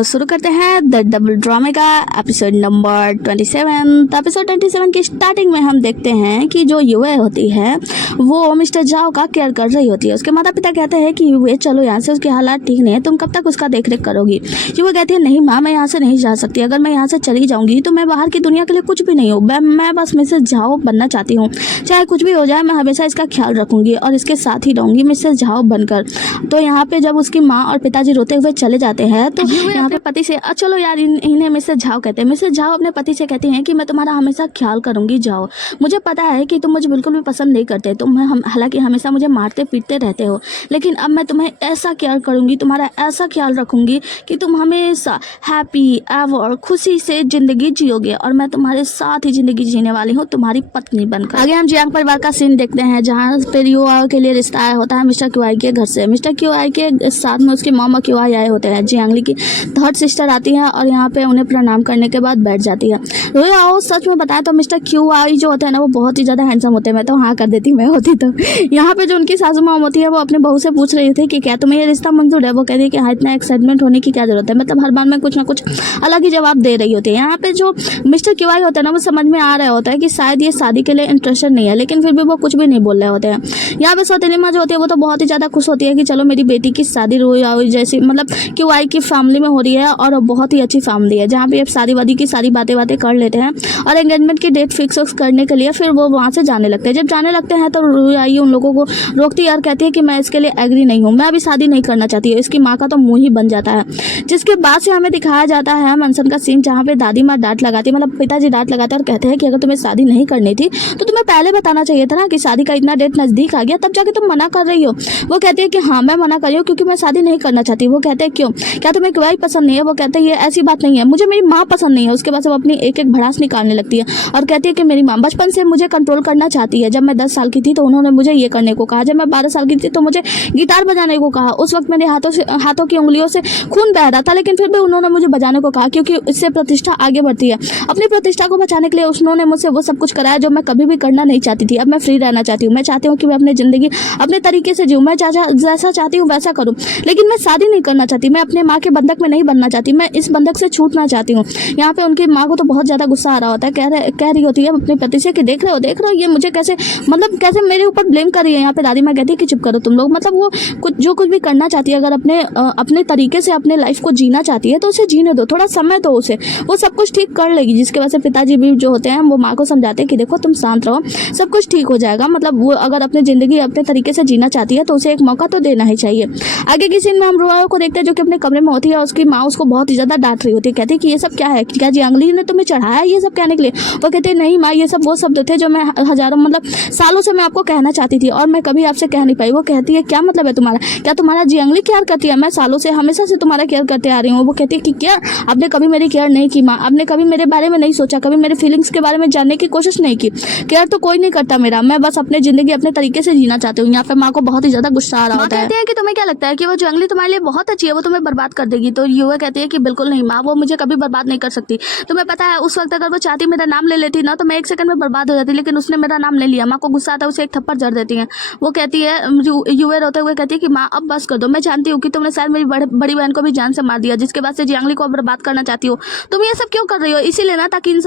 तो शुरू करते हैं द डबल ड्रामे का एपिसोड नंबर 27। तो एपिसोड 27 की स्टार्टिंग में हम देखते हैं कि जो युवे होती है वो मिस्टर जाओ का केयर कर रही होती है। उसके माता पिता कहते हैं कि युवे चलो यहाँ से, उसके हालात ठीक नहीं है, तुम कब तक उसका देख रेख करोगी। युवे कहती है नहीं माँ, मैं यहाँ से नहीं जा सकती। अगर मैं यहाँ से चली जाऊँगी तो मैं बाहर की दुनिया के लिए कुछ भी नहीं हूँ। मैं बस मिसेस झाओ बनना चाहती हूँ, चाहे कुछ भी हो जाए मैं हमेशा इसका ख्याल रखूँगी और इसके साथ ही रहूँगी मिसेस झाओ बनकर। तो यहाँ पे जब उसकी माँ और पिताजी रोते हुए चले जाते हैं तो यहाँ पे पति से चलो यार इन्हें मिसेस झाओ कहते हैं। मिसेस झाओ अपने पति से कहती हैं कि मैं तुम्हारा हमेशा ख्याल करूँगी जाओ, मुझे पता है कि तुम मुझे बिल्कुल भी पसंद नहीं करते, तुम हालांकि हमेशा मुझे मारते पीटते रहते हो, लेकिन अब मैं तुम्हें ऐसा केयर करूँगी, तुम्हारा ऐसा ख्याल रखूँगी कि तुम हमेशा हैप्पी एवर खुशी से ज़िंदगी जियोगे और मैं तुम्हारे साथ ही ज़िंदगी जीने वाली हूँ तुम्हारी पत्नी बनकर। आगे हम जियांग परिवार का सीन देखते हैं जहाँ पे युवा के लिए रिश्ता आया होता है मिस्टर क्यूआई के घर से। मिस्टर क्यूआई के साथ में उसकी मामा क्यूआई आए होते हैं। जियांगली की थर्ड सिस्टर आती है और यहाँ पे उन्हें प्रणाम करने के बाद बैठ जाती है। रोयाओ सच में बताया तो मिस्टर क्यूआई जो होते हैं ना वो बहुत ही ज़्यादा हैंडसम होते हैं। मैं तो हाँ कर देती मैं होती तो। यहाँ पे जो उनकी सासू माँ होती है वो अपने बहू से पूछ रही थी कि क्या तुम्हें ये रिश्ता मंजूर है। वो कहती है कि हाँ, इतना एक्साइटमेंट होने की क्या जरूरत है। मतलब हर बार में कुछ ना कुछ अलग ही जवाब दे रही होती है। यहाँ पे जो मिस्टर क्यूआई होता है ना वो समझ में आ रहा होता है कि शायद ये शादी के लिए इंटरेस्टेड नहीं है, लेकिन फिर भी वो कुछ भी नहीं बोल रहे होते हैं। यहाँ पे सौतेली माँ जो होती है वो तो बहुत ही ज़्यादा खुश होती है कि चलो मेरी बेटी की शादी रोयाओ जैसी मतलब क्यूआई की फैमिली में हो रही है और बहुत ही अच्छी फैमिली है जहाँ पे अब शादी वादी की सारी बातें कर लेते हैं और एंगेजमेंट की डेट फिक्स करने के लिए फिर वो वहाँ से जाने लगते हैं। जब जाने लगते हैं तो रोयाई उन लोगों को रोकती है और कहती है कि मैं इसके लिए एग्री नहीं हूँ, मैं अभी शादी नहीं करना चाहती हूँ। इसकी माँ का तो मुँह ही बन जाता है। जिसके बाद से हमें दिखाया जाता है मनसन का सीन जहाँ पे दादी माँ डांट लगाती है, मतलब पिताजी डांट लगाते हैं और कहते हैं कि अगर तुम्हें शादी नहीं करनी थी तो तुम्हें पहले बताना चाहिए था ना कि शादी का इतना डेट नजदीक आ गया, तब जाके तुम मना कर रही हो। वो कहती है कि हाँ मैं मना कर रही हूँ क्योंकि मैं शादी नहीं करना चाहती। वो कहते हैं क्यों, क्या तुम्हें क्यूआई पसंद नहीं है। वो कहते हैं ये ऐसी बात नहीं है, मुझे मेरी माँ पसंद नहीं है। उसके बाद वो अपनी एक एक भड़ास निकालने लगती है और कहती है कि मेरी माँ बचपन से मुझे कंट्रोल करना चाहती है। जब मैं 10 साल की थी तो उन्होंने मुझे ये करने को कहा, जब मैं 12 साल की थी तो मुझे गिटार बजाने को कहा। उस वक्त मेरे हाथों की उंगलियों से खून बह रहा था, लेकिन फिर भी उन्होंने मुझे बजाने को कहा क्योंकि इससे प्रतिष्ठा आगे बढ़ती है। अपनी प्रतिष्ठा को बचाने के लिए उन्होंने मुझसे वो सब कुछ कराया जो मैं कभी भी करना नहीं चाहती थी। अब मैं फ्री रहना चाहती हूँ, मैं चाहती हूँ कि मैं अपनी ज़िंदगी अपने तरीके से जीऊँ, मैं जैसा चाहती हूँ वैसा करूँ, लेकिन मैं शादी नहीं करना चाहती, मैं अपने माँ के बंधक में नहीं बनना चाहती, मैं इस बंधक से छूटना चाहती हूँ। यहाँ पे उनकी माँ को तो बहुत ज़्यादा गुस्सा आ रहा होता है, कह रही होती है अपने पति से कि देख रहे हो ये मुझे कैसे कैसे मेरे ऊपर ब्लेम कर रही है। यहाँ पे दादी माँ कहती है कि चुप करो तुम लोग। मतलब वो कुछ भी करना चाहती है, अगर अपने तरीके से अपने लाइफ को जीना चाहती है तो उसे जीने दो, थोड़ा समय दो उसे, वो सब कुछ ठीक कर लेगी। जिसके वजह से पिताजी भी जो होते हैं वो माँ को समझाते हैं कि देखो तुम शांत रहो, सब कुछ ठीक हो जाएगा। मतलब वो अगर अपनी ज़िंदगी अपने तरीके से जीना चाहती है तो उसे एक मौका तो देना ही चाहिए। आगे की सीन में हम रोयाओ को देखते हैं जो कि अपने कमरे में होती है। उसकी माँ उसको बहुत ही ज़्यादा डांट रही होती है, कहती है कि ये सब क्या है, क्या जियांगली ने तुम्हें चढ़ाया ये सब कहने के लिए। वो कहते हैं नहीं माँ, ये सब वो शब्द थे जो मैं हजारों सालों से मैं आपको कहना चाहती थी और मैं कभी आपसे कह नहीं पाई। वो कहती है क्या मतलब है तुम्हारा, क्या तुम्हारा जियांगली केयर करती है, मैं सालों से हमेशा से तुम्हारा केयर करते आ रही हूँ। वो कहती है कि क्या आपने कभी मेरी केयर नहीं की माँ, आपने कभी मेरे बारे में नहीं सोचा, कभी मेरे फीलिंग्स के बारे में जानने की कोशिश नहीं की। केयर तो कोई नहीं करता मेरा, मैं बस अपनी जिंदगी अपने तरीके से जीना चाहती हूँ। यहाँ पे माँ को बहुत ही ज्यादा गुस्सा आ रहा होता है। कहते हैं कि तुम्हें क्या लगता है कि वो जियांगली तुम्हारे लिए बहुत अच्छी है, वो तुम्हें बर्बाद कर देगी। तो युवा कहती है कि बिल्कुल नहीं माँ, वो मुझे कभी बर्बाद नहीं कर सकती। तुम्हें पता है उस वक्त अगर वो चाहती मेरा नाम ले लेती ना तो मैं 1 सेकंड में बर्बाद हो जाती, लेकिन उसने मेरा नाम ले लिया। माँ को गुस्सा आता है, उसे एक थप्पड़ जड़ देती है। वो कहती है युवा रोते हुए कहती है कि माँ अब बस कर दो, मैं जानती हूँ कि तुमने शायद मेरी बड़ी बहन को भी जान से मार दिया, जिसके बाद से जियांगली को बर्बाद करना चाहती हो। तुम ये सब क्यों कर रही हो, इसीलिए ना ताकि इन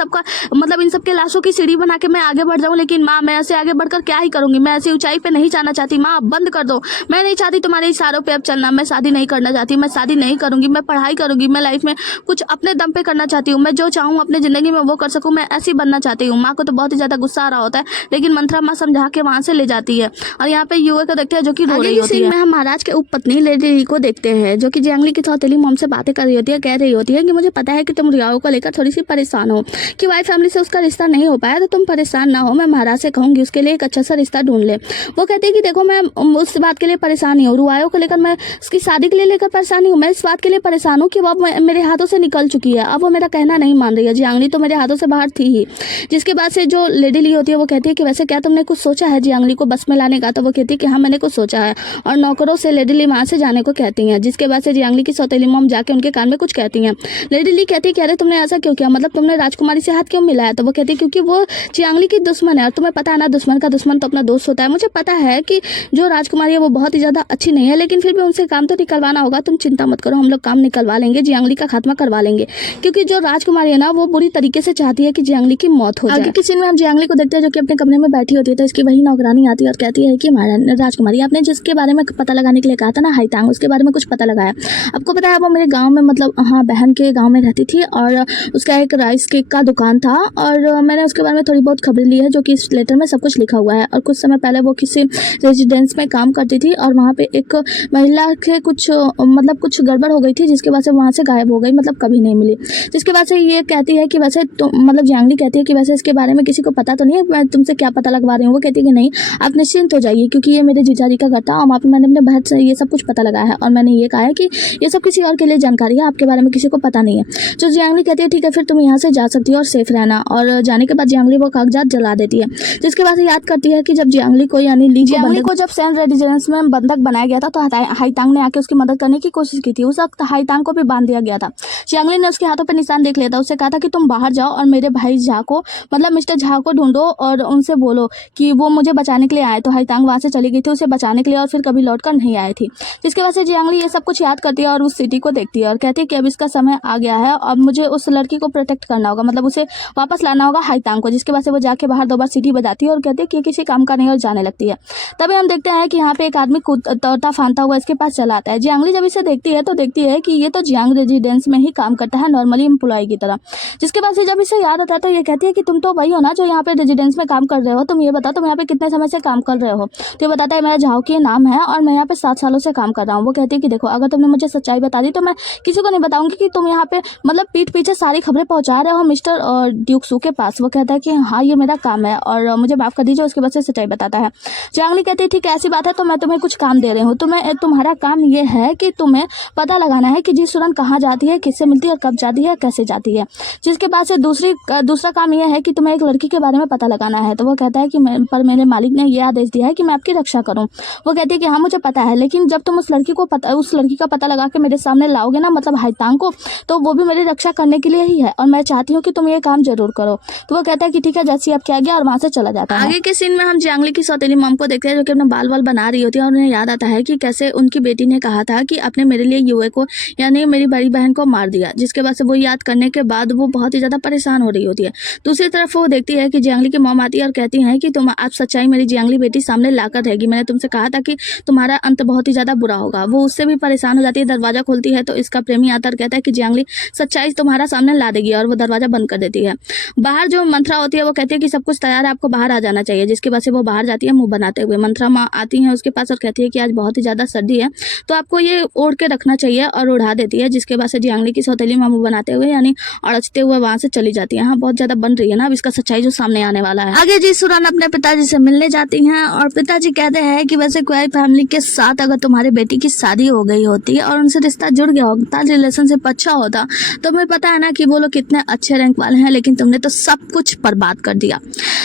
सबके लाशों की सीढ़ी बना के मैं आगे बढ़ जाऊँ। लेकिन माँ मैं ऐसे आगे बढ़कर क्या ही करूंगी, मैं ऐसी ऊंचाई पे नहीं जाना चाहती। माँ अब बंद कर दो, मैं नहीं चाहती तुम्हारे इशारों पे अब चलना, मैं शादी नहीं करना चाहती, मैं शादी नहीं करूंगी, मैं पढ़ाई करूंगी, मैं लाइफ में कुछ अपने दम पे करना चाहती हूँ, मैं जो चाहूँ अपनी जिंदगी में वो कर सकूँ, मैं ऐसी बनना चाहती हूँ। माँ को तो बहुत ही ज्यादा गुस्सा आ रहा होता है, लेकिन मंत्रा माँ समझा के वहां से ले जाती है। और यहाँ पे युवा को देखते हैं जो कि रो रही होती है। में हम महाराज के उपपत्नी लेडी को देखते हैं जो कि जियांगली की सौतेली मॉम से बातें कर रही होती है, कह रही होती है कि मुझे पता है कि तुम रियाओ को लेकर थोड़ी सी परेशान हो कि वाई फैमिली से उसका रिश्ता नहीं हो पाया, तो तुम परेशान ना हो, मैं महाराज से कहूंगी उसके लिए एक अच्छा सा रिश्ता ढूंढ ले। वो कहती है कि देखो मैं उस बात के लिए परेशान नहीं हूँ, रुआयो को लेकर मैं उसकी शादी के लिए लेकर परेशान हूँ, मैं इस बात के लिए परेशान हूँ कि वो मेरे हाथों से निकल चुकी है, अब वो मेरा कहना नहीं मान रही है। जियांगली तो मेरे हाथों से बाहर थी ही। जिसके बाद से जो लेडी ली होती है वो कहती है कि वैसे क्या तुमने कुछ सोचा है जियांगली को बस में लाने का। तो वो कहती है कि हाँ मैंने कुछ सोचा है, और नौकरों से लेडी ली वहाँ से जाने को कहती हैं। जिसके बाद से जियांगली की सौतेली मॉम जाके उनके कान में कुछ कहती हैं। लेडी ली कहती है कि अरे तुमने ऐसा क्यों किया, मतलब तुमने राजकुमारी से हाथ क्यों मिलाया। तो वो कहती है क्योंकि वो जियांगली की दुश्मन है, और तुम्हें पता है ना दुश्मन का दुश्मन तो अपना दोस्त होता है। मुझे पता है कि जो राजकुमारी है वो बहुत ही ज़्यादा अच्छी नहीं है, लेकिन फिर भी उनसे काम तो निकलवाना होगा, तुम चिंता मत करो हम लोग काम निकल निकलवा लेंगे, जियांगली का खात्मा करवा लेंगे, क्योंकि जो राजकुमारी है ना वो बुरी तरीके से चाहती है कि जियांगली की मौत हो जाए। आगे की सीन में हम जियांगली को देखते हैं जो कि अपने कमरे में बैठी होती है, तो इसकी वही नौकरानी आती है और कहती है कि राजकुमारी, आपने जिसके बारे में पता लगाने के लिए कहा था ना हाईतांग, उसके बारे में कुछ पता लगाया? आपको पता है वो मेरे गाँव में, मतलब हाँ, बहन के गाँव में रहती थी और उसका एक राइस केक का दुकान था और मैंने उसके बारे में थोड़ी बहुत खबर ली है जो कि इस लेटर में सब कुछ लिखा हुआ है। और कुछ समय पहले वो किसी रेजिडेंस में काम करती थी और वहाँ पे एक महिला के कुछ गड़बड़ हो गई थी, जिसके वजह से वहाँ से गायब हो गई, मतलब कभी नहीं मिली। जिसके वजह से ये कहती है कि वैसे तो मतलब जियांगली कहती है कि वैसे इसके बारे में किसी को पता तो नहीं है, मैं तुमसे क्या पता लगवा रही हूँ। वो कहती है कि नहीं, आप निश्चिंत हो जाइए क्योंकि ये मेरे जीजाजी का घर था और वहाँ पर मैंने अपने बहन से ये सब कुछ पता लगाया है और मैंने ये कहा है कि ये सब किसी और के लिए जानकारी है, आपके बारे में किसी को पता नहीं है। जो जियांगली कहती है ठीक है फिर तुम यहाँ से जा सकती हो और सेफ रहना। और जाने के बाद जियांगली वो कागजात जला देती है, जिसके बाद याद करती है कि जब जियांगली को यानी जियांगली को जब सैन रेजिडेंस में बंधक बनाया गया था तो हाईतांग ने आके उसकी मदद करने की कोशिश की थी। उस वक्त हाईतांग को भी बांध दिया गया था। जियांगली ने उसके हाथों पर निशान देख लिया था, उससे कहा था कि तुम बाहर जाओ और मेरे भाई झा को, मतलब मिस्टर झा को ढूंढो और उनसे बोलो कि वो मुझे बचाने के लिए आए। तो हाईतांग वहां से चली गई थी उसे बचाने के लिए और फिर कभी लौटकर नहीं आई थी। जिसकी वजह से जियांगली ये सब कुछ याद करती है और उस सिटी को देखती है और कहती है कि अब इसका समय आ गया है, अब मुझे उस लड़की को प्रोटेक्ट करना होगा, मतलब उसे वापस लाना होगा हाईतांग को। जिसके वजह से वो जाके बाहर 2 बार सीटी बजाती है और कहती है कि किसी काम का नहीं और जाने लगती है। तभी हम देखते हैं कि यहाँ पे एक आदमी तोड़ता फानता हुआ इसके पास चला आता है। जियांगली जब इसे देखती है तो देखती है कि ये तो जियांग रेजिडेंस में ही काम करता है नॉर्मली एम्प्लॉय की तरह। जिसके बाद से जब इसे याद आता है तो ये कहती है कि तुम तो वही हो ना जो यहाँ पे रेजिडेंस में काम कर रहे हो, तुम ये बताओ तुम यहाँ पे कितने समय से काम कर रहे हो। तो ये बताता है मेरा झाओकी नाम है और मैं यहाँ पे 7 सालों से काम कर रहा हूँ। वो कहती है कि देखो अगर तुमने मुझे सच्चाई बता दी तो मैं किसी को नहीं बताऊंगी कि तुम यहाँ पे मतलब पीठ पीछे सारी खबरें पहुंचा रहे हो मिस्टर ड्यूक सू के पास। वो कहता है कि हाँ ये मेरा काम है और मुझे माफ कर दीजिए, उसके बाद से सच्चाई बताता है। जियांगली कहती है ठीक है ऐसी बात है तो मैं तुम्हें कुछ काम दे रही हूँ, तुम्हारा काम ये है कि तुम्हें पता लगाना है कि जी सुरन कहाँ जाती है, किससे मिलती है और कब जाती है, कैसे जाती है। जिसके बाद से दूसरा काम यह है कि तुम्हें एक लड़की के बारे में पता लगाना है। तो वो कहता है कि पर मेरे मालिक ने यह आदेश दिया है कि मैं आपकी रक्षा करूं। वो कहती है कि हाँ मुझे पता है, लेकिन जब तुम उस लड़की का पता लगा के मेरे सामने लाओगे ना, मतलब हाईतांग को, तो वो भी मेरी रक्षा करने के लिए ही है और मैं चाहती हूँ कि तुम ये काम जरूर करो। तो वो कहता है कि ठीक है जैसी आप क्या गया और वहां से चला जाता है। आगे के सीन में हम जियांगली की सौतेली मॉम को देखते हैं जो कि अपना बाल बना रही होती है और उन्हें याद आता है कि कैसे उनकी बेटी ने कहा था कि आपने मेरे लिए युए को यानी मेरी बड़ी बहन को मार दिया। जिसके बाद से वो याद करने के बाद वो बहुत ही ज्यादा परेशान हो रही होती है। दूसरी तरफ वो देखती है कि जियांगली की मॉम आती है और कहती है कि तुम आप सच्चाई मेरी जियांगली बेटी सामने लाकर रहेगी, मैंने तुमसे कहा था कि तुम्हारा अंत बहुत ही ज्यादा बुरा होगा। वो उससे भी परेशान हो जाती है, दरवाजा खोलती है तो इसका प्रेमी आता और कहता है कि जियांगली सच्चाई तुम्हारा सामने ला देगी और वो दरवाजा बंद कर देती है। बाहर जो मंत्रा होती है वो कहती है कि सब कुछ तैयार है, आपको बाहर आ जाना चाहिए। जिसके बाद से वो बाहर जाती है मुंह बनाते हुए। मंत्रा माँ आती है उसके पास और कहती है कि आज बहुत ही ज्यादा सर्दी है तो आपको ये ओढ़ के रखना चाहिए और उड़ा देती है। जिसके बाद से जियांगली की सौतेली माँ मुंह बनाते हुए यानी अड़चते हुए वहां से चली जाती है। हाँ बहुत ज्यादा बन रही है ना, अब इसका सच्चाई जो सामने आने वाला है। आगे जी सुरन अपने पिताजी से मिलने जाती हैं और पिताजी कहते हैं कि वैसे कोई फैमिली के साथ अगर तुम्हारी बेटी की शादी हो गई होती और उनसे रिश्ता जुड़ गया होता, रिलेशनशिप अच्छा होता, तो तुम्हें पता है ना कि वो लोग कितने अच्छे रैंक वाले हैं, लेकिन तुमने तो सब कुछ बर्बाद कर दिया।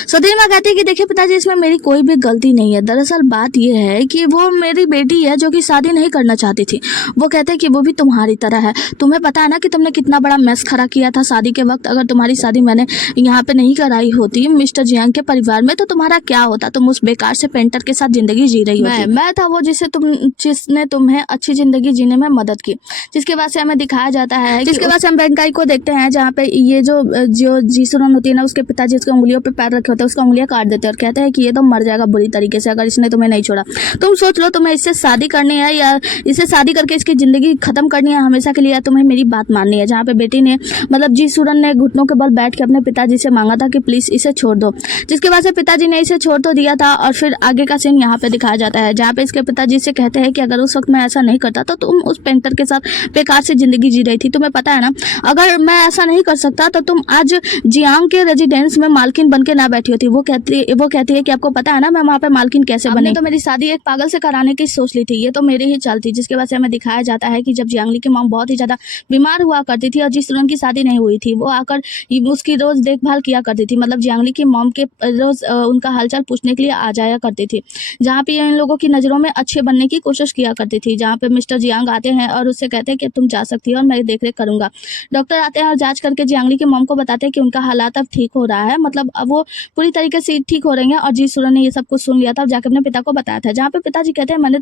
सौतेली माँ कहती है कि देखिए पिताजी इसमें मेरी कोई भी गलती नहीं है, दरअसल बात यह है कि वो मेरी बेटी है जो कि शादी नहीं करना चाहती थी। वो कहते हैं कि वो भी तुम्हारी तरह है, तुम्हें पता है ना कि तुमने कितना बड़ा मैस खड़ा किया था शादी के वक्त। अगर तुम्हारी शादी मैंने यहाँ पे नहीं कराई होती मिस्टर जियांग के परिवार में तो तुम्हारा क्या होता, तुम उस बेकार से पेंटर के साथ जिंदगी जी रही होती। मैं था वो जिसने तुम्हें अच्छी जिंदगी जीने में मदद की। जिसके बाद से हमें दिखाया जाता है, जिसके बाद से हम बेंकाई को देखते हैं जहाँ पे ये जो जीसुरन होती है ना उसके पिताजी उसके उंगलियों पे पैर रखे होते हैं, उसका उंगलियां काट देते हैं और कहते हैं कि ये तो मर जाएगा बुरी तरीके से अगर इसने तुम्हें नहीं छोड़ा। तुम सोच लो तुम्हें इससे शादी करनी है या इससे शादी करके इसकी जिंदगी खत्म करनी है हमेशा के लिए, या तुम्हें मेरी बात माननी है। जहाँ पे बेटी ने मतलब जीसुरन ने घुटनों के बल बैठ के अपने पिताजी से मांगा था कि प्लीज इसे छोड़ दो। जिसके बाद से पिताजी ने इसे छोड़ तो दिया था और फिर आगे का सीन यहाँ पे दिखाया जाता है जहाँ पे इसके पिताजी से कहते हैं कि अगर उस वक्त मैं ऐसा नहीं करता तो तुम उस पेंटर के साथ बेकार से जिंदगी जी रही थी। तुम्हें पता है ना अगर मैं ऐसा नहीं कर सकता तो तुम आज जियांग के रेजिडेंस में मालकिन बन के ना बैठी होती। वो कहती है कि आपको पता है ना मैं वहाँ पे मालकिन कैसे बनी, तो मेरी शादी एक पागल से कराने की सोच ली थी, ये तो मेरी ही चाल थी। जिसके बाद से हमें दिखाया जाता है कि जब जियांगली की मॉम बहुत ही ज्यादा बीमार हुआ करती थी और जीसुरन की शादी नहीं हुई थी, वो आकर उसकी रोज देखभाल किया करती थी, मतलब जियांगली की मॉम के रोज उनका हालचाल पूछने के लिए आ जाया करती थी। जहाँ पे इन लोगों की नजरों में अच्छे बनने की कोशिश किया करती थी। जहाँ पे मिस्टर जियांग आते हैं और उससे कहते हैं कि तुम जा सकती हो और मैं देख रेख करूंगा। डॉक्टर आते हैं और जांच करके जियांगली की मॉम को बताते हैं कि उनका हालात अब ठीक हो रहा है, मतलब अब वो पूरी तरीके से ठीक हो रही है। और जीसुरन ने ये सब कुछ सुन लिया था और जाकर अपने पिता को बताया था। जहाँ पे पिताजी कहते हैं मैंने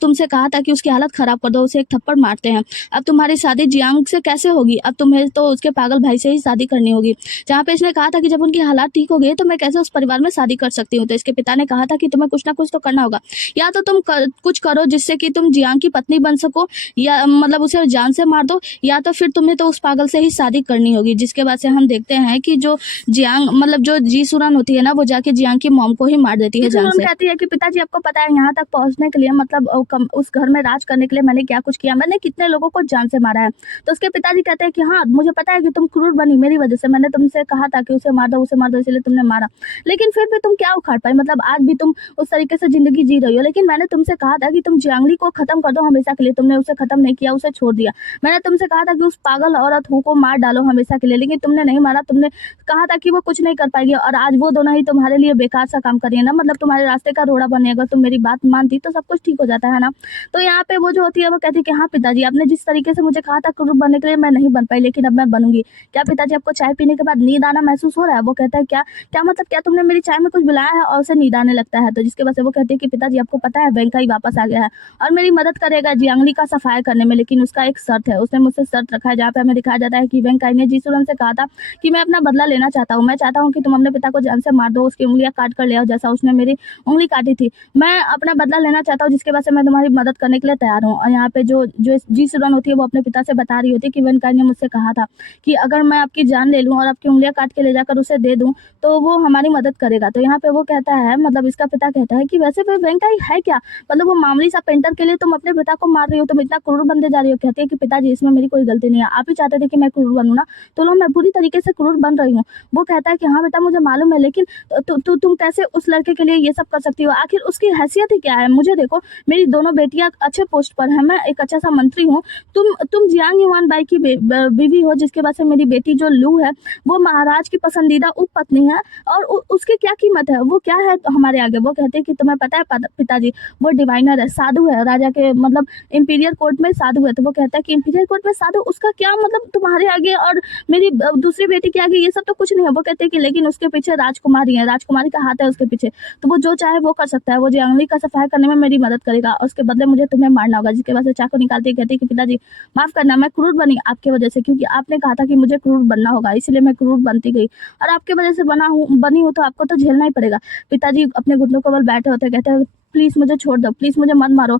तुमसे कहा था कि उसकी हालत खराब कर दो, उसे एक थप्पड़ मारते हैं। अब तुम्हारी शादी जियांग से कैसे होगी, अब तुम्हें तो उसके पागल भाई से ही शादी करनी होगी। जहाँ पे इसने कहा था कि जब उनकी हालात ठीक हो गए तो मैं कैसे उस परिवार में शादी कर सकती हूँ। तो इसके पिता ने कहा था कि तुम्हें कुछ ना कुछ तो करना होगा, या तो तुम कुछ करो जिससे कि तुम जियांग की पत्नी बन सको, या मतलब उसे जान से मार दो, या तो फिर तुम्हें तो उस पागल से ही शादी करनी होगी। जिसके बाद से हम देखते हैं कि जो जियांग मतलब जो जी सुरन होती है ना, वो जाके जियांग की मॉम को ही मार देती है जान से। कहती है कि पिताजी आपको पता है यहाँ तक पहुँचने के लिए मतलब उस घर में राज करने के लिए मैंने क्या कुछ किया, मैंने कितने लोगों को जान से मारा है। तो उसके पिताजी कहते हैं कि हाँ मुझे पता है कि तुम क्रूर बनी मेरी वजह से, मैंने तुमसे कहा था कि उसे मार दो इसलिए तुमने मारा, लेकिन फिर भी तुम क्या उखाड़ पाई, मतलब आज भी तुम उस तरीके से जिंदगी जी रही हो। लेकिन मैंने तुमसे कहा था कि तुम जियांगली को खत्म कर दो हमेशा के लिए, तुमने उसे खत्म नहीं किया, उसे छोड़ दिया। मैंने तुमसे कहा था कि उस पागल औरत हु को मार डालो हमेशा के लिए, लेकिन तुमने नहीं मारा। तुमने कहा था कि वो कुछ नहीं कर पाएगी, और आज वो दोनों ही तुम्हारे लिए बेकार सा काम कर रही है ना, मतलब तुम्हारे रास्ते का रोड़ा बने। अगर तुम मेरी बात मानती तो सब कुछ ठीक हो जाता है ना। तो यहाँ पे वो जो होती है वो कहती है कि हाँ पिताजी आपने जिस तरीके से मुझे कहा था क्रूर बनने के लिए मैं नहीं बन पाई, लेकिन अब मैं बनूंगी। क्या पिताजी आपको चाय पीने के बाद नींद आना महसूस हो रहा है? वो कहता है क्या क्या मतलब क्या तुमने मेरी चाय में कुछ मिलाया है और उसे नींद आने लगता है? तो जिसके वजह से वो कहती है कि पिताजी आपको पता है वेंकाई वापस आ गया है और मेरी मदद करेगा जियांगली का सफाया करने में, लेकिन उसका एक शर्त है। उसने मुझसे शर्त रखा है, जहाँ पे हमें दिखाया जाता है कि वेंकाई ने जी सुरन से कहा था कि मैं अपना बदला लेना चाहता हूँ, मैं चाहता हूँ कि तुम अपने पिता को जान से मार दो, उसकी उंगलियां काट कर ले आओ जैसा उसने मेरी उंगली काटी थी। मैं अपना बदला लेना चाहता हूँ, जिसके वजह से मैं तुम्हारी मदद करने के लिए तैयार हूँ। और यहाँ पे जो जो जी सुरन होती है वो अपने पिता से बता रही होती है कि वेंकाई ने मुझसे कहा था कि अगर मैं आपकी जान ले लूँ और आपकी उंगलियां काट के ले जाकर उसे दे दूँ तो वो हमारी मदद करेगा। तो यहाँ पे वो कहता है, मतलब इसका पिता कहता है कि वैसे फिर वेंकाई है क्या, मतलब वो मामूली सा पेंटर के लिए तुम अपने पिता को मार रही हो, तुम इतना क्रूर बनते जा रही हो। कहती है कि पिताजी इसमें मेरी कोई गलती नहीं है, आप ही चाहते थे कि मैं क्रूर बनूं ना, तो लो मैं पूरी तरीके से क्रूर बन रही हूँ। वो कहता है कि हाँ बेटा मुझे मालूम है, लेकिन तुम कैसे उस लड़के के लिए ये सब कर सकती हो, आखिर उसकी हैसियत ही क्या है? मुझे देखो मेरी दोनों बेटियां अच्छे पोस्ट पर है, मैं एक अच्छा सा मंत्री हूँ, तुम जियांग युआन बाई की बीवी हो, जिसके बाद से मेरी बेटी जो लू है वो महाराज की पसंदीदा उपपत्नी है, और उसकी क्या कीमत है, वो क्या है हमारे आगे। वो कहते हैं कि तुम्हें पता है पिताजी वो डिवाइनर है, साधु है, राजा के मतलब इंपीरियल कोर्ट में साधु है। तो वो कहता है कि इंपीरियल कोर्ट में साधु, उसका क्या मतलब तुम्हारे आगे और मेरी दूसरी बेटी के आगे, ये सब तो कुछ नहीं है। वो कहते हैं कि लेकिन उसके पीछे राजकुमारी है, राजकुमारी का हाथ है उसके पीछे, तो वो जो चाहे वो कर सकता है, वो जियांगली का सफाया करने में मेरी मदद करेगा और उसके बदले मुझे तुम्हें मारना होगा। जिसके बाद से चाकू निकालती है, कहती है कि पिताजी माफ करना, मैं क्रूर बनी आपकी वजह से, क्योंकि आपने कहा था कि मुझे क्रूर बनना होगा, इसलिए मैं क्रूर बनती गई और आपके वजह से बनी हूँ तो आपको तो झेलना ही पड़ेगा। पिताजी अपने घुटनों को बल बैठे होते कहते हैं प्लीज मुझे छोड़ दो, प्लीज मुझे मत मारो,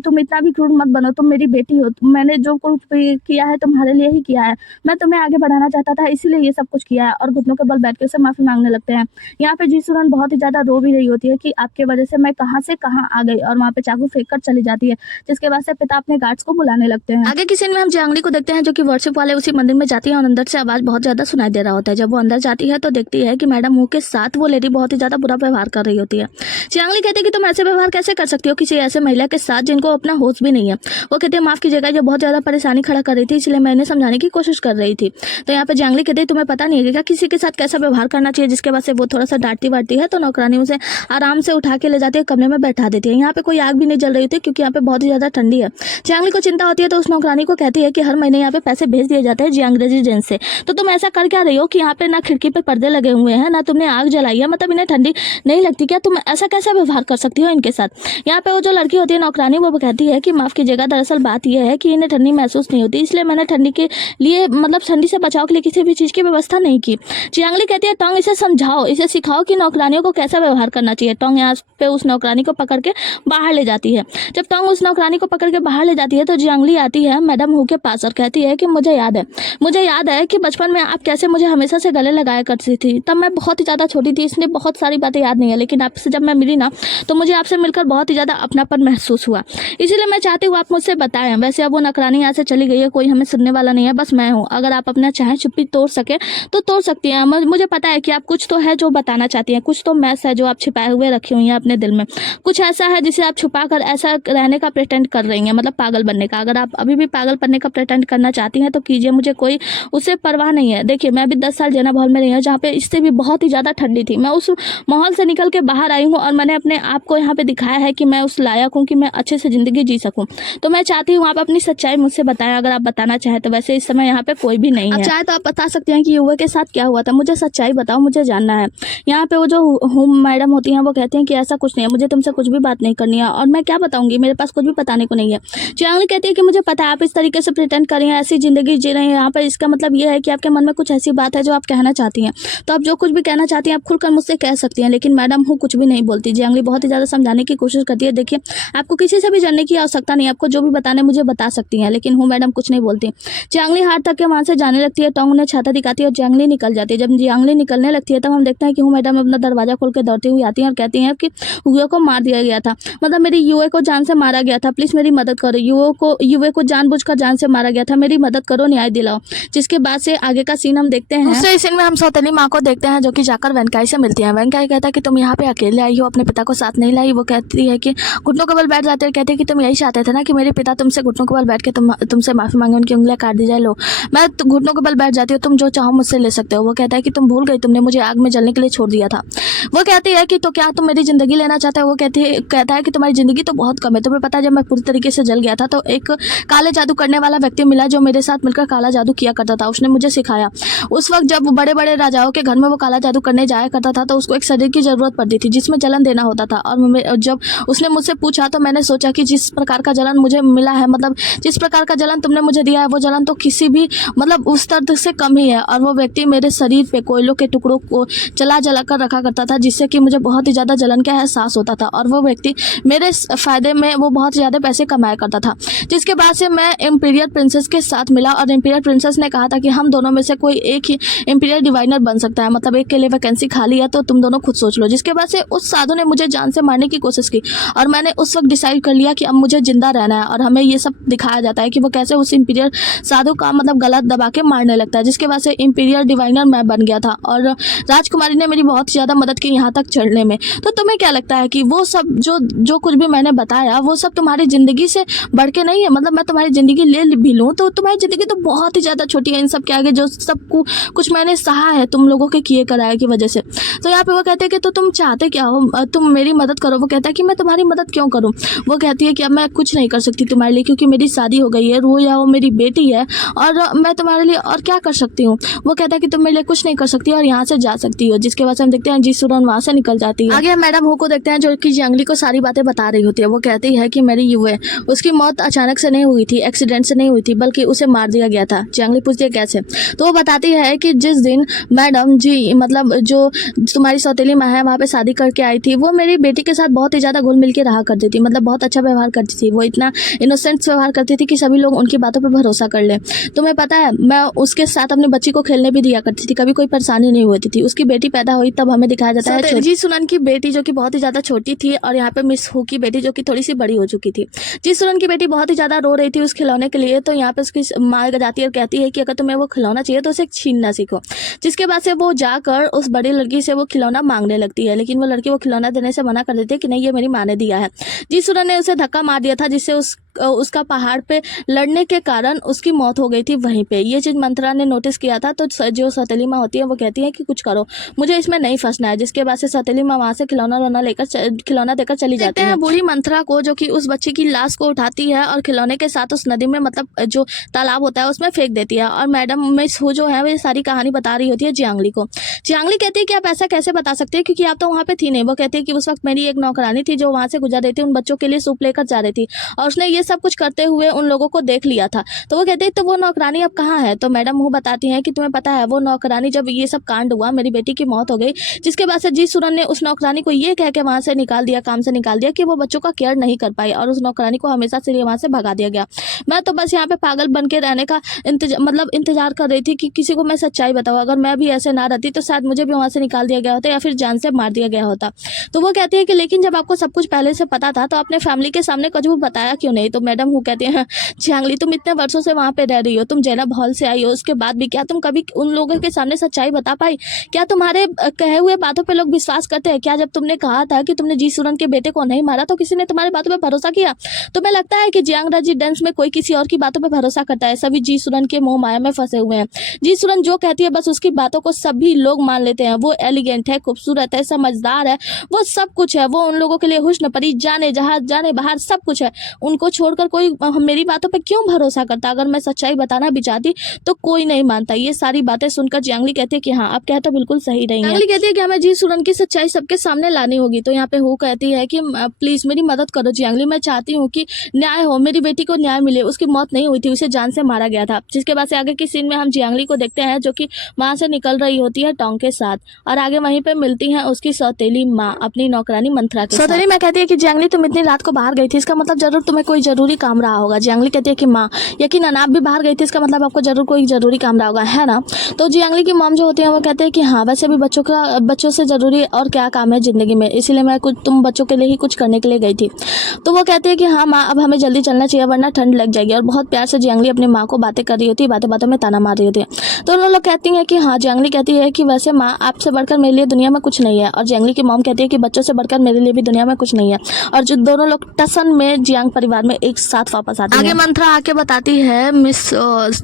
तुम इतना भी क्रूर मत बनो, तुम मेरी बेटी हो, मैंने जो कुछ भी किया है तुम्हारे लिए ही किया है, मैं तुम्हें आगे बढ़ाना चाहता था इसीलिए ये सब कुछ किया है। और घुटनों के बल बैठ के उसे माफी मांगने लगते हैं। यहाँ पे जी सुरन बहुत ही ज्यादा रो भी रही होती है कि आपके वजह से मैं कहाँ से कहाँ आ गई, और वहाँ पे चाकू फेंक कर चली जाती है, जिसके बाद से पिता अपने गार्ड्स को बुलाने लगते हैं। आगे की सीन में हम जियांगली को देखते हैं जो कि वर्शिप वाले उसी मंदिर में जाती है और अंदर से आवाज बहुत ज्यादा सुनाई दे रहा होता है। जब वो अंदर जाती है तो देखती है कि मैडम हु के साथ वो लेडी बहुत ही ज्यादा बुरा व्यवहार कर रही होती है। जियांगली कहती है कि तुम ऐसे व्यवहार कैसे कर सकती हो किसी ऐसे महिला के साथ जिनको अपना होश भी नहीं है। वो कहते हैं माफ कीजिएगा, ये बहुत ज्यादा परेशानी खड़ा कर रही थी, इसलिए मैंने समझाने की कोशिश कर रही थी। तो यहाँ पे जियांगली कहते हैं तुम्हें पता नहीं है क्या किसी के साथ कैसा व्यवहार करना चाहिए। जिसके बाद से वो थोड़ा सा डांटती वाटती है तो नौकरानी उसे आराम से उठा के ले जाती है, कमरे में बैठा देती है। यहाँ पे कोई आग भी नहीं जल रही थी क्योंकि यहाँ पे बहुत ही ज्यादा ठंडी है। जियांगली को चिंता होती है तो उस नौकरानी को कहती है कि हर महीने यहाँ पे पैसे भेज दिए जाते हैं जियांग रेजिडेंस से, तो तुम ऐसा कर क्या रही हो कि यहाँ पे ना खिड़की पे पर्दे लगे हुए हैं ना तुमने आग जलाई है, मतलब इन्हें ठंडी नहीं लगती क्या? तुम ऐसा कैसा व्यवहार कर सकती हो इनके साथ? यहाँ पे वो जो लड़की होती है नौकरानी वो कहती है कि माफ कीजिएगा, दरअसल बात यह है कि इन्हें ठंडी महसूस नहीं होती, इसलिए मैंने ठंडी के लिए मतलब ठंडी से बचाव के लिए किसी भी चीज की व्यवस्था नहीं की। जियांगली कहती है टोंग इसे समझाओ, इसे सिखाओ कि नौकरानियों को कैसा व्यवहार करना चाहिए। टोंग यहाँ पे उस नौकरानी को पकड़ के बाहर ले जाती है। जब टोंग उस नौकरानी को पकड़ के बाहर ले जाती है तो जियांगली आती है मैडम हु के पास और कहती है कि मुझे याद है कि बचपन में आप कैसे मुझे हमेशा से गले लगाया करती थी, तब मैं बहुत ही ज्यादा छोटी थी इसलिए बहुत सारी बातें याद नहीं है, लेकिन आपसे जब मैं मिली ना तो मुझे आपसे मिलकर बहुत ही ज्यादा अपनापन महसूस हुआ, इसीलिए मैं चाहती हूँ आप मुझसे बताएं। वैसे अब वो नौकरानी यहाँ से चली गई है, कोई हमें सुनने वाला नहीं है, बस मैं हूँ। अगर आप अपना चाहे चुप्पी तोड़ सके तो तोड़ सकती हैं। मुझे पता है कि आप कुछ तो है जो बताना चाहती हैं, कुछ तो मैस है जो आप छिपाए हुए रखी हुई हैं अपने दिल में, कुछ ऐसा है जिसे आप छुपा कर ऐसा रहने का प्रेटेंड कर रही हैं, मतलब पागल बनने का। अगर आप अभी भी पागल बनने का प्रेटेंड करना चाहती हैं तो कीजिए, मुझे कोई उससे परवाह नहीं है। देखिए मैं भी 10 साल जेना महल में रही हूँ जहाँ पे इससे भी बहुत ही ज्यादा ठंडी थी। मैं उस माहौल से निकल के बाहर आई हूँ और मैंने अपने आप को यहाँ यहाँ पे दिखाया है कि मैं उस लायक हूँ कि मैं अच्छे से ज़िंदगी जी सकूँ। तो मैं चाहती हूँ आप अपनी सच्चाई मुझसे बताएं, अगर आप बताना चाहें तो। वैसे इस समय यहाँ पे कोई भी नहीं है, चाहे तो आप बता सकते हैं कि युवा के साथ क्या हुआ था। मुझे सच्चाई बताओ, मुझे जानना है। यहाँ पे वो जो होम मैडम होती हैं वो कहती हैं कि ऐसा कुछ नहीं है, मुझे तुमसे कुछ भी बात नहीं करनी है और मैं क्या बताऊंगी, मेरे पास कुछ भी बताने को नहीं है। चियांगली कहती है कि मुझे पता है आप इस तरीके से प्रिटेंड कर रही हैं, ऐसी जिंदगी जी रही हैं यहाँ पर, इसका मतलब ये है कि आपके मन में कुछ ऐसी बात है जो आप कहना चाहती हैं। तो आप जो कुछ भी कहना चाहती हैं आप खुलकर मुझसे कह सकती हैं। लेकिन मैडम हूँ कुछ भी नहीं बोलती। चियांगली बहुत ही ज़्यादा समझाने की कोशिश करती है, देखिए आपको किसी से भी जानने की आवश्यकता नहीं है, आपको जो भी बताने मुझे बता सकती हैं। लेकिन हूँ मैडम कुछ नहीं बोलती। चियांगली हाथ तक के वहाँ से जाने लगती है, टोंग उन्हें छाता दिखाती है और चियांगली निकल जाती है। जब चियांगली निकलने लगती है तब हम देखते हैं कि हूँ मैडम अपना दरवाजा खोल के दौड़ती हुई आती हैं और कहती हैं कि युवा को मार दिया गया था, मतलब मेरी युवा को जान से मारा गया था, प्लीज़ मेरी मदद करो। युवा को जानबूझकर जान से मारा गया था, मेरी मदद करो, न्याय दिलाओ। जिसके बाद से आगे का सीन हम देखते हैं। दूसरे सीन में हम सौतेली माँ को देखते हैं जो कि जाकर वेंकाई से मिलती है। वेंकाई कहता है कि तुम यहाँ पे अकेले आई हो, अपने पिता को साथ नहीं लाई। वो कहती है कि घुटनों के बल बैठ जाते हैं, कहते हैं कि तुम यही चाहते थे ना कि मेरे पिता तुमसे घुटनों के बल बैठ के तुमसे माफी मांगे, उनकी उंगलियां काट दी जाए। लो मैं घुटनों के बल बैठ जाती हूँ, तुम जो चाहो मुझसे ले सकते हो। वो कहता है कि तुम भूल गई, तुमने मुझे आग में जलने के लिए छोड़ दिया था। वो कहती है कि तो क्या तुम मेरी जिंदगी लेना चाहते हो। वो कहता है कि तुम्हारी जिंदगी तो बहुत कम है, तुम्हें पता है जब मैं पूरी तरीके से जल गया था तो एक काले जादू करने वाला व्यक्ति मिला जो मेरे साथ मिलकर काला जादू किया करता था, उसने मुझे सिखाया। उस वक्त जब बड़े बड़े राजाओं के घर में वो काला जादू करने जाया करता था तो उसको एक शरीर की जरूरत पड़ती थी जिसमें जलन देना होता था। और जब उसने मुझसे पूछा तो मैंने सोचा कि जिस प्रकार का जलन मुझे मिला है, मतलब जिस प्रकार का जलन तुमने मुझे दिया है, वो जलन तो किसी भी मतलब उस दर्द से कम ही है। और वो व्यक्ति मेरे शरीर पे कोयलों के टुकड़ों को जला कर रखा करता था जिससे कि मुझे बहुत ही ज़्यादा जलन का एहसास होता था। और वो व्यक्ति मेरे फायदे में वो बहुत ज़्यादा पैसे कमाया करता था। जिसके बाद से मैं इंपीरियल प्रिंसेस के साथ मिला और इंपीरियल प्रिंसेस ने कहा था कि हम दोनों में से कोई एक ही इंपीरियल डिवाइनर बन सकता है, मतलब एक के लिए वैकेंसी खाली है, तो तुम दोनों खुद सोच लो। जिसके बाद से उस साधु ने मुझे जान से मारने की कोशिश की और मैंने उस वक्त डिसाइड कर लिया कि अब मुझे जिंदा रहना है। और हमें ये सब दिखाया जाता है कि वो कैसे उस इंपीरियल साधु का मतलब गलत दबा के मारने लगता है। जिसके बाद से इंपीरियल डिवाइनर मैं बन गया था और राजकुमारी ने मेरी बहुत ज़्यादा मदद की यहाँ तक चढ़ने में। तो तुम्हें क्या लगता है कि वो सब जो कुछ भी मैंने बताया वो सब तुम्हारी ज़िंदगी से बढ़ के नहीं है? मतलब मैं तुम्हारी ज़िंदगी ले भी लूँ तो तुम्हारी ज़िंदगी तो बहुत ही ज़्यादा छोटी है इन सब के आगे, जो सब कुछ मैंने सहा है तुम लोगों के किए कराए की वजह से। तो यहाँ पे वो कहते हैं कि तो तुम चाहते क्या हो, तुम मेरी मदद करो। वो कहता है कि मैं तुम्हारी मदद क्यों करूँ। वो कहती है कि अब मैं कुछ नहीं कर सकती तुम्हारे लिए क्योंकि मेरी शादी हो गई है, रूया वो मेरी बेटी है और मैं तुम्हारे लिए और क्या कर सकती हूँ। वो कहता है कि तुम मेरे लिए कुछ नहीं कर सकती और यहाँ से जा सकती हो। जिसके बाद हम देखते हैं जी सुरन वहाँ से निकल जाती है। आगे मैडम हु को देखते हैं जो कि चियांगली को सारी बातें बता रही होती है। वो कहती है कि मेरी युवा उसकी मौत अचानक से नहीं हुई थी, एक्सीडेंट से नहीं हुई थी, बल्कि उसे मार दिया गया था। चियांगली पूछती है कैसे, तो वो बताती है कि जिस दिन मैडम जी मतलब जो तुम्हारी सौतेली माँ है वहाँ पे शादी करके आई थी, वो मेरी बेटी के साथ बहुत ही ज़्यादा घुल मिल के रहा करती थी, मतलब बहुत अच्छा व्यवहार करती थी। वो इतना इनोसेंट व्यवहार करती थी कि सभी लोग उनकी बातों पर भरोसा कर ले। तुम्हें पता है मैं उसके साथ अपनी बच्ची को खेलने भी दिया करती थी, कभी कोई परेशानी नहीं होती थी। उसकी बेटी पैदा हुई तब हमें दिखाया जाता है जी सुनन की बेटी जो कि बहुत ही ज़्यादा छोटी थी और यहाँ पे मिस हु की बेटी जो कि थोड़ी सी बड़ी हो चुकी थी। जी सुनन की बेटी बहुत ही ज़्यादा रो रही थी उस खिलौने के लिए, तो यहाँ पे उसकी माँ जाती है और कहती है कि अगर तुम्हें वो खिलौना चाहिए तो उसे छीनना सीखो। जिसके बाद से वो जाकर उस बड़ी लड़की से वो खिलौना मांगने लगती है, लेकिन वो लड़की वो खिलौना देने से मना कर देती है कि नहीं ये मेरी माँ ने दिया है। जी सुनन ने उसे धक्का मार दिया था जिससे उसका पहाड़ पे लड़ने के कारण उसकी मौत हो गई थी वहीं पे। ये चीज़ मंत्रा ने नोटिस किया था, तो जो सौतेली माँ होती है वो कहती है कि कुछ करो, मुझे इसमें नहीं फंसना है। जिसके बाद से सौतेली माँ वहाँ से खिलौना देकर चली जाती है। बूढ़ी मंत्रा को जो कि उस बच्चे की लाश को उठाती है और खिलौने के साथ उस नदी में मतलब जो तालाब होता है उसमें फेंक देती है। और मैडम मिस हु जो है वो सारी कहानी बता रही होती है चियांगली को। चियांगली कहती है कि आप ऐसा कैसे बता सकते हैं क्योंकि आप तो वहाँ पे थी नहीं। वो कहती है कि उस वक्त मेरी एक नौकरानी थी जो वहाँ से गुजर रही थी, उन बच्चों के लिए सूप लेकर जा रही थी और उसने ये सब कुछ करते हुए उन लोगों को देख लिया था। तो वो कहते हैं तो वो नौकरानी अब कहाँ है। तो मैडम वो बताती हैं कि तुम्हें पता है वो नौकरानी जब ये सब कांड हुआ मेरी बेटी की मौत हो गई, जिसके बाद से जी सुरन ने उस नौकरानी को ये कह के वहाँ से निकाल दिया, काम से निकाल दिया कि वो बच्चों का केयर नहीं कर पाई और उस नौकरानी को हमेशा से वहाँ से भगा दिया गया। मैं तो बस यहाँ पे पागल बन के रहने का इंतजार कर रही थी कि किसी को मैं सच्चाई बताऊँ। अगर मैं भी ऐसे ना रहती तो शायद मुझे भी वहाँ से निकाल दिया गया होता या फिर जान से मार दिया गया होता। तो वो कहती है कि लेकिन जब आपको सब कुछ पहले से पता था तो अपने फैमिली के सामने कुछ भी बताया क्यों नहीं। तो मैडम वो कहती हैं, जियांगली तुम इतने वर्षों से वहाँ पे रह रही हो, तुम जैनब हॉल से आई हो, उसके बाद भी क्या तुम कभी उन लोगों के सामने सच्चाई बता पाई? क्या तुम्हारे कहे हुए बातों पे लोग विश्वास करते हैं? क्या जब तुमने कहा था कि तुमने जी सुरन के बेटे को नहीं मारा तो किसी ने तुम्हारी बातों पे भरोसा किया? तुम्हें लगता है कि जियांग रेजिडेंस में कोई किसी और की बातों पे भरोसा करता है? सभी जी सुरन के मोह माया में फंसे हुए हैं। जी सुरन जो कहती है बस उसकी बातों को सभी लोग मान लेते हैं। वो एलिगेंट है, खूबसूरत है, समझदार है, वो सब कुछ है। वो उन लोगों के लिए हुस्न परी, जाने जहाज, जाने बाहर, सब कुछ है। उनको छोड़कर कोई मेरी बातों पे क्यों भरोसा करता? अगर मैं सच्चाई बताना भी चाहती तो कोई नहीं मानता। ये सारी बातें सुनकर जियांगली कहती है कि हाँ, आप कहते बिल्कुल सही रही हैं। जियांगली कहती है कि हमें जी सुरन की सच्चाई सबके सामने लानी होगी। तो यहाँ पे वो कहती है कि प्लीज मेरी मदद करो जियांगली, मैं चाहती हूँ कि न्याय हो, मेरी बेटी को न्याय मिले। उसकी मौत नहीं हुई थी, उसे जान से मारा गया था। जिसके बाद से आगे की सीन में हम जियांगली को देखते हैं जो कि वहां से निकल रही होती है टोंग के साथ, और आगे वहीं पे मिलती है उसकी सौतेली माँ अपनी नौकरानी मंत्रा के साथ। सौतेली माँ कहती है कि जियांगली तुम इतनी रात को बाहर गई थी, इसका मतलब जरूर तुम्हें कोई जरूरी काम रहा होगा। जियांगली कहती है कि माँ यकीनन आप भी बाहर गई थी, इसका मतलब आपको जरूर कोई जरूरी काम रहा होगा, है ना? तो जियांगली की मॉम जो होती है वो कहते हैं कि हाँ, वैसे भी बच्चों से जरूरी और क्या काम है जिंदगी में, इसीलिए मैं तुम बच्चों के लिए ही कुछ करने के लिए गई थी। तो वो कहती है कि हाँ माँ, अब हमें जल्दी चलना चाहिए वरना ठंड लग जाएगी। और बहुत प्यार से जियांगली अपनी माँ को बातें कर रही होती है, बातों बातों में ताना मार रही होती है। तो उन लोग कहती हैं कि हाँ, जियांगली कहती है कि वैसे माँ आपसे बढ़कर मेरे लिए दुनिया में कुछ नहीं है। और जियांगली की मॉम कहती है कि बच्चों से बढ़कर मेरे लिए भी दुनिया में कुछ नहीं है। और जो दोनों लोग टसन में जियांग परिवार में एक साथ वापस आते हैं। आगे मंत्रा आके बताती है मिस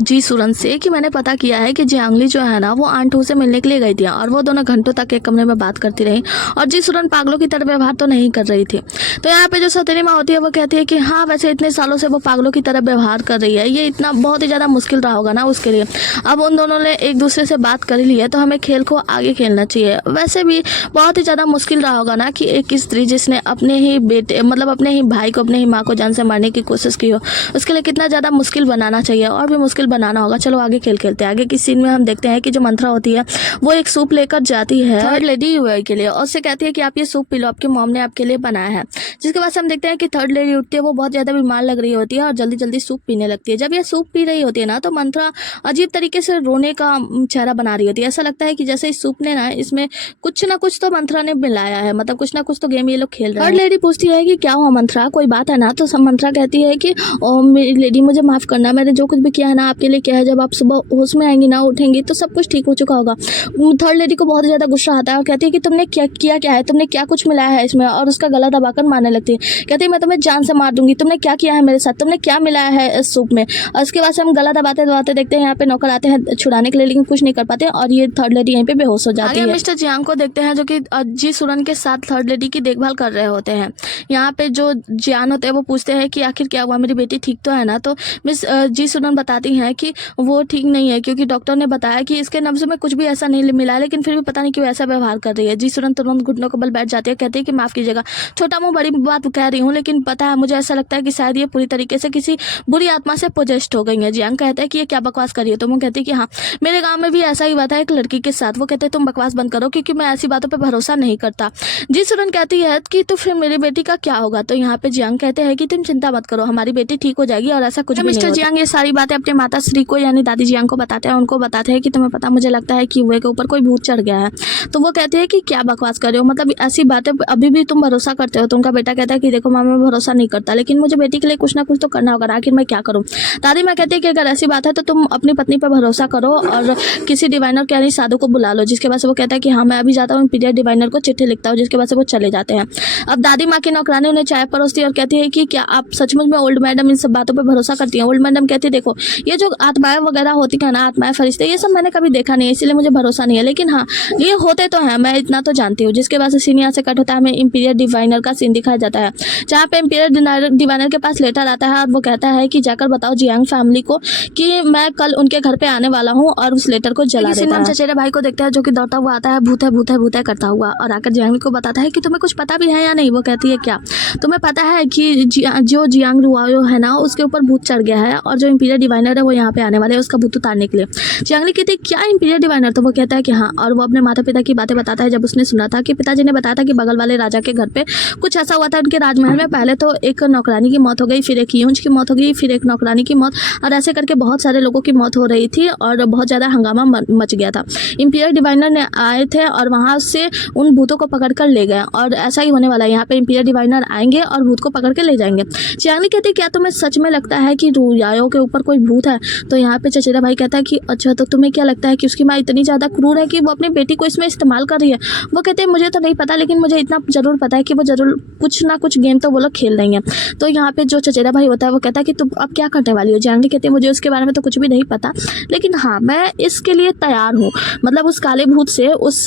जी सुरन से कि मैंने पता किया है कि जियांगली जो है ना वो आंट से मिलने के लिए गई थी और वो दोनों घंटों तक एक कमरे में बात करती रही और जी सुरन पागलों की तरह व्यवहार तो नहीं कर रही थी। तो यहाँ पे जो सौतेली माँ होती है वो कहती है कि हाँ, वैसे इतने सालों से वो पागलों की तरह व्यवहार कर रही है, ये इतना बहुत ही ज्यादा मुश्किल रहा होगा ना उसके लिए। अब उन दोनों ने एक दूसरे से बात कर ली है तो हमें खेल को आगे खेलना चाहिए। वैसे भी बहुत ही ज्यादा मुश्किल रहा होगा ना कि एक स्त्री जिसने अपने ही बेटे मतलब अपने ही भाई को, अपने ही माँ को जान से मारने की कोशिश की हो, उसके लिए कितना ज्यादा मुश्किल बनाना चाहिए और भी मुश्किल बनाना होगा। चलो आगे खेल खेलते हैं। आगे की सीन में हम देखते हैं कि जो मंत्रा होती है वो एक सूप लेकर जाती है थर्ड लेडी यूए के लिए और उससे कहती है कि आप ये सूप पी लो, आपकी मॉम ने आपके लिए बनाया है। जिसके बाद से हम देखते हैं कि थर्ड लेडी उठती है, वो बहुत ज्यादा बीमार लग रही होती है और जल्दी जल्दी सूप पीने लगती है। जब ये सूप पी रही होती है ना तो मंत्रा अजीब तरीके से रोने का चेहरा बना रही होती है। ऐसा लगता है कि जैसे इस सूप ने ना इसमें कुछ ना कुछ तो मंत्रा ने मिलाया है, मतलब कुछ ना कुछ तो गेम ये लोग खेल रहे हैं। थर्ड लेडी पूछती है कि क्या हुआ मंत्रा, कोई बात है ना? तो मंत्रा कहती है कि मेरी लेडी मुझे माफ करना, मैंने जो कुछ भी किया है ना आपके लिए किया है। जब आप सुबह होश में आएंगी ना, उठेंगी तो सब कुछ ठीक हो चुका होगा। थर्ड लेडी को बहुत ज्यादा गुस्सा आता है और कहती है कि तुमने क्या है, तुमने क्या कुछ मिलाया है इसमें, और उसका गला दबाकर मारने लगती है। कहती है मैं तुम्हें जान से मार दूंगी, तुमने क्या किया है मेरे साथ, तुमने क्या मिलाया है इस सूप में। और उसके बाद से हम गला दबाते दबाते देखते हैं यहाँ पे नौकर आते हैं छुड़ाने के लिए, लेकिन कुछ नहीं कर पाते और ये थर्ड लेडी यहीं पे बेहोश हो जाती है। मिस्टर जियांग को देखते हैं जो कि जी सुरन के साथ थर्ड लेडी की देखभाल कर रहे होते हैं। यहाँ पे जो जियान होते हैं वो पूछते हैं कि आखिर क्या हुआ, मेरी बेटी ठीक तो है ना? तो मिस जी सुरन बताती हैं कि वो ठीक नहीं है क्योंकि डॉक्टर ने बताया कि इसके नब्ज में कुछ भी ऐसा नहीं मिला है, लेकिन फिर भी पता नहीं क्यों ऐसा व्यवहार कर रही है। जी सुरन तुरंत घुटनों को बल बैठ जाती है, कहती है कि माफ कीजिएगा, छोटा मुंह बड़ी बात कह रही हूँ, लेकिन पता है मुझे ऐसा लगता है कि शायद ये पूरी तरीके से किसी बुरी आत्मा से पोजेस्ट हो गई है। जियांग कहता है कि ये क्या बकवास करी हो तुम? कहती है कि हाँ, मेरे गाँव में भी ऐसा ही हुआ था एक लड़की के साथ। वो कहते हैं तुम बकवास बंद करो क्योंकि मैं ऐसी बातों पर भरोसा नहीं करता। जी सुरन कहती है कि तो फिर मेरी बेटी का क्या होगा? तो यहाँ पे जियांग कहते हैं कि तुम चिंता मत करो, हमारी बेटी ठीक हो जाएगी और ऐसा कुछ भी नहीं होता। मिस्टर जियांग ये सारी बातें अपने माता श्री को यानी दादी जियांग को बताते हैं। उनको बताते हैं कि तुम्हें पता, मुझे लगता है कि वे के ऊपर कोई भूत चढ़ गया है। तो वो कहते हैं कि क्या बकवास कर रहे हो, मतलब ऐसी बातें अभी भी तुम भरोसा करते हो? तो उनका बेटा कहता है कि देखो माँ, मैं भरोसा नहीं करता, लेकिन मुझे बेटी के लिए कुछ ना कुछ तो करना होगा, आखिर मैं क्या करूँ? दादी माँ कहती है कि अगर ऐसी बात है तो तुम अपनी पत्नी पर भरोसा करो और किसी डिवाइनर के यानी साधु को बुला लो। जिसके बाद से वो कहता है कि हाँ, मैं अभी जाता हूँ इंपीरियल डिवाइनर को चिट्ठी लिखता हूँ। जिसके बाद से वो चले जाते हैं। अब दादी माँ की नौकरानी उन्हें चाय परोसती है और कहती है कि क्या आप सचमुच में ओल्ड मैडम इन सब बातों पर भरोसा करती हैं? ओल्ड मैडम कहती है देखो, ये जो आत्माएं वगैरह होती है ना, आत्माएं फरिश्ते, ये सब मैंने कभी देखा नहीं है, इसलिए मुझे भरोसा नहीं है, लेकिन हाँ ये होते तो हैं, मैं इतना तो जानती हूँ। जिसके बाद से सीन यहाँ से कट होता है, हमें इंपीरियल डिवाइनर का सीन दिखाया जाता है जहाँ पे इंपीरियल डिवाइनर के पास लेटर आता है और वो कहता है कि जाकर बताओ जियांग फैमिली को कि मैं कल उनके घर पे आने वाला हूँ और उस लेटर को जला देता है। चचेरे भाई को देखता है जो कि दौड़ता हुआ आता है, भूत है भूत है भूत है करता हुआ, और आकर जियांग को बताता है कि तुम्हें कुछ पता भी है या नहीं? वो कहती है क्या तुम्हें पता है कि जो जियांग रुआयो है ना उसके ऊपर भूत चढ़ गया है और जो इंपीरियल डिवाइनर है वो यहाँ पे आने वाले हैं उसका भूत उतारने के लिए। जियांग कहती है क्या इंपीरियल डिवाइनर? तो वो कहता है कि हाँ, और वो अपने माता पिता की बातें बताता है। जब उसने सुना था कि पिताजी ने बताया था कि बगल वाले राजा के घर पे कुछ ऐसा हुआ था, उनके राजमहल में पहले तो एक नौकरानी की मौत हो गई, फिर एक यूंज की मौत हो गई, फिर एक नौकरानी की मौत, और ऐसे करके बहुत सारे लोगों की मौत हो रही थी और बहुत ज्यादा हंगामा मच गया था। इंपीरियल डिवाइनर ने आए थे और वहां से उन भूतों को पकड़ कर ले गए और ऐसा ही होने वाला है। यहाँ पे इंपीरियल डिवाइनर आएंगे और भूत को पकड़ के ले जाएंगे। चांदनी कहती क्या तुम्हें सच में लगता है कि यायो के ऊपर कोई भूत है? तो यहाँ पे चचेरा भाई कहता है कि अच्छा तो तुम्हें क्या लगता है कि उसकी माँ इतनी ज़्यादा क्रूर है कि वो अपनी बेटी को इसमें इस्तेमाल कर रही है? वो कहते हैं मुझे तो नहीं पता, लेकिन मुझे इतना ज़रूर पता है कि वो ज़रूर कुछ ना कुछ गेम तो वो लोग खेल रही हैं। तो यहाँ पे जो चचेरा भाई होता है वो कहता है कि तुम अब क्या करने वाली हो? चांदनी कहती है मुझे उसके बारे में तो कुछ भी नहीं पता, लेकिन हाँ मैं इसके लिए तैयार हूँ, मतलब उस काले भूत से, उस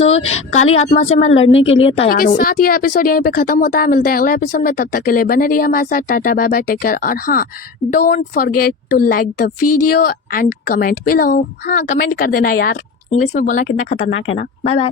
काली आत्मा से मैं लड़ने के लिए तैयार हूँ। साथ ये एपिसोड यहीं पे खत्म होता है। मिलते हैं अगले एपिसोड में, तब तक के लिए बने रहिए हमारे साथ। Tata bye bye, take care. और हाँ, don't forget to like the video and comment below. हाँ कमेंट कर देना यार, इंग्लिश में बोलना कितना खतरनाक है ना। Bye bye.